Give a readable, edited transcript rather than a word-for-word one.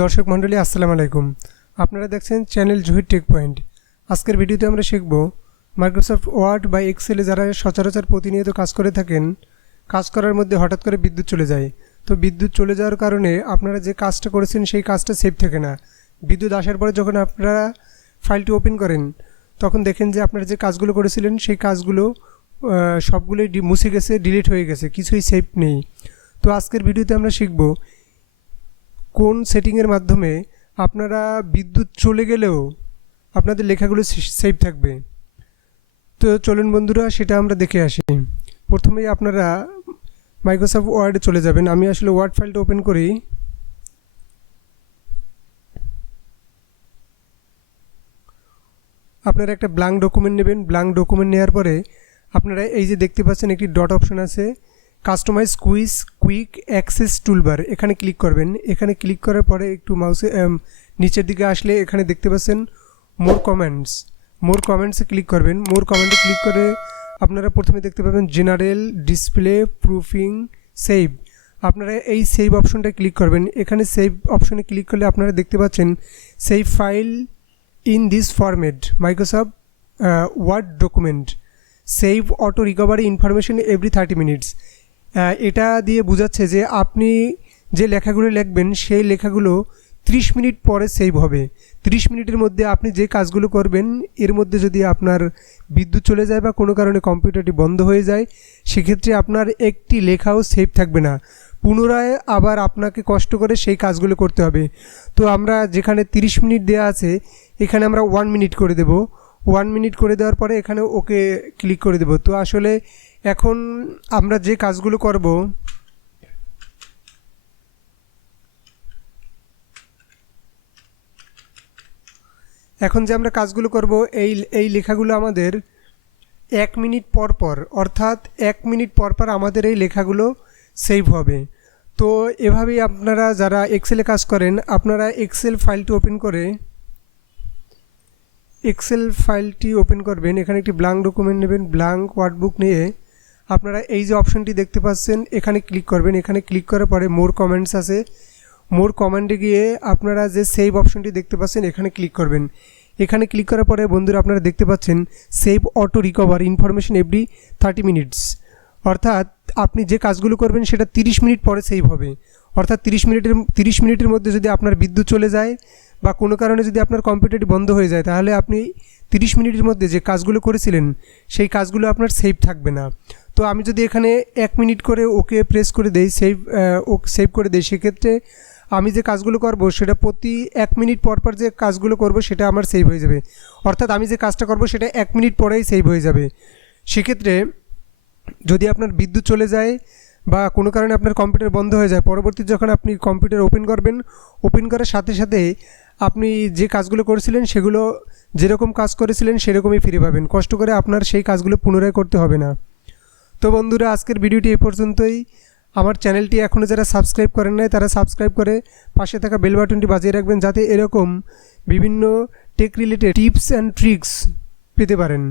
दर्शक मंडली अस्सलामु आलैकुम। आपनारा देखছেন चैनल जहिर टेक पॉइंट। आजकेर भिडियोते आमरा शिखब माइक्रोसफ्ट वार्ड बा एक्सेले जारा सचराचर प्रतिनियत काज करे थाकेन, काज करार मध्य हठात् करे विद्युत चले जाए। तो विद्युत चले जाओयार कारणे आपनारा जे काजटा करेছেন সেই काजटा सेव থাকে না। विद्युत आसार परे যখন আপনারা ফাইলটি ওপেন করেন তখন দেখেন যে আপনারা যে কাজগুলো করেছিলেন সেই কাজগুলো সবগুলোই মুছে গেছে, ডিলিট হয়ে গেছে, কিছুই সেভ নেই। তো আজকের ভিডিওতে আমরা শিখব কোন সেটিংয়ের মাধ্যমে আপনারা বিদ্যুৎ চলে গেলেও আপনাদের লেখাগুলো সেভ থাকবে। তো চলুন বন্ধুরা সেটা আমরা দেখে আসি। প্রথমেই আপনারা মাইক্রোসফট ওয়ার্ডে চলে যাবেন। আমি আসলে ওয়ার্ড ফাইলটা ওপেন করি। আপনারা একটা ব্ল্যাঙ্ক ডকুমেন্ট নেবেন। ব্ল্যাঙ্ক ডকুমেন্ট নেওয়ার পরে আপনারা এই যে দেখতে পাচ্ছেন একটি ডট অপশন আছে, কাস্টমাইজ কুইক অ্যাক্সেস টুলবার, এখানে ক্লিক করবেন। এখানে ক্লিক করার পরে একটু মাউসে নিচের দিকে আসলে এখানে দেখতে পাচ্ছেন মোর কমেন্টসে ক্লিক করবেন। মোর কমেন্টে ক্লিক করে আপনারা প্রথমে দেখতে পাবেন জেনারেল, ডিসপ্লে, প্রুফিং, সেভ। আপনারা এই সেভ অপশনটা ক্লিক করবেন। এখানে সেভ অপশনে ক্লিক করলে আপনারা দেখতে পাচ্ছেন save file in this format Microsoft Word document, save auto recovery information every 30 minutes. এটা দিয়ে বোঝাচ্ছে যে আপনি যে লেখাগুলো লিখবেন সেই লেখাগুলো 30 মিনিট পরে সেভ হবে। 30 মিনিটের মধ্যে আপনি যে কাজগুলো করবেন এর মধ্যে যদি আপনার বিদ্যুৎ চলে যায় বা কোনো কারণে কম্পিউটারটি বন্ধ হয়ে যায় সেক্ষেত্রে আপনার একটি লেখাও সেভ থাকবে না। পুনরায় আবার আপনাকে কষ্ট করে সেই কাজগুলো করতে হবে। তো আমরা যেখানে 30 মিনিট দেওয়া আছে এখানে আমরা 1 মিনিট করে দেব। 1 মিনিট করে দেওয়ার পরে এখানে ওকে ক্লিক করে দেব। তো আসলে এখন আমরা যে কাজগুলো করব এই লেখাগুলো আমাদের 1 মিনিট পর পর, অর্থাৎ 1 মিনিট পর পর আমাদের এই লেখাগুলো সেভ হবে। তো এভাবেই আপনারা যারা এক্সেলে কাজ করেন আপনারা এক্সেল ফাইলটি ওপেন করবেন। এখানে একটি ব্ল্যাঙ্ক ডকুমেন্ট নেবেন, ব্ল্যাঙ্ক ওয়ার্ডবুক নিয়ে আপনারা এই যে অপশনটি দেখতে পাচ্ছেন এখানে ক্লিক করবেন। এখানে ক্লিক করার পরে মোর কমেন্টস আছে, মোর কমেন্টে গিয়ে আপনারা যে সেভ অপশনটি দেখতে পাচ্ছেন এখানে ক্লিক করবেন। এখানে ক্লিক করার পরে বন্ধুরা আপনারা দেখতে পাচ্ছেন save auto recover information every 30 minutes, অর্থাৎ আপনি যে কাজগুলো করবেন সেটা 30 মিনিট পরে সেভ হবে। অর্থাৎ 30 মিনিটের মধ্যে যদি আপনার বিদ্যুৎ চলে যায় বা কোনো কারণে যদি আপনার কম্পিউটারটি বন্ধ হয়ে যায় তাহলে আপনি 30 মিনিটের মধ্যে যে কাজগুলো করেছিলেন সেই কাজগুলো আপনার সেভ থাকবে না। তো আমি যদি এখানে 1 মিনিট করে ওকে প্রেস করে দেই, সেভ করে দেই, সেক্ষেত্রে আমি যে কাজগুলো করব সেটা প্রতি 1 মিনিট পর পর যে কাজগুলো করব সেটা আমার সেভ হয়ে যাবে। অর্থাৎ আমি যে কাজটা করব সেটা 1 মিনিট পরেই সেভ হয়ে যাবে। সেক্ষেত্রে যদি আপনার বিদ্যুৎ চলে যায় বা কোনো কারণে আপনার কম্পিউটার বন্ধ হয়ে যায়, পরবর্তী যখন আপনি কম্পিউটার ওপেন করবেন, ওপেন করার সাথে সাথে আপনি যে কাজগুলো করেছিলেন সেগুলো যেরকম কাজ করেছিলেন সেরকমই ফিরে পাবেন। কষ্ট করে আপনার সেই কাজগুলো পুনরায় করতে হবে না। তো বন্ধুরা আজকের ভিডিওটি এ পর্যন্তই। আমার চ্যানেলটি এখনও যারা সাবস্ক্রাইব করেন নাই তারা সাবস্ক্রাইব করে পাশে থাকা বেল বাটনটি বাজিয়ে রাখবেন যাতে এরকম বিভিন্ন tech related tips and tricks পেতে পারেন।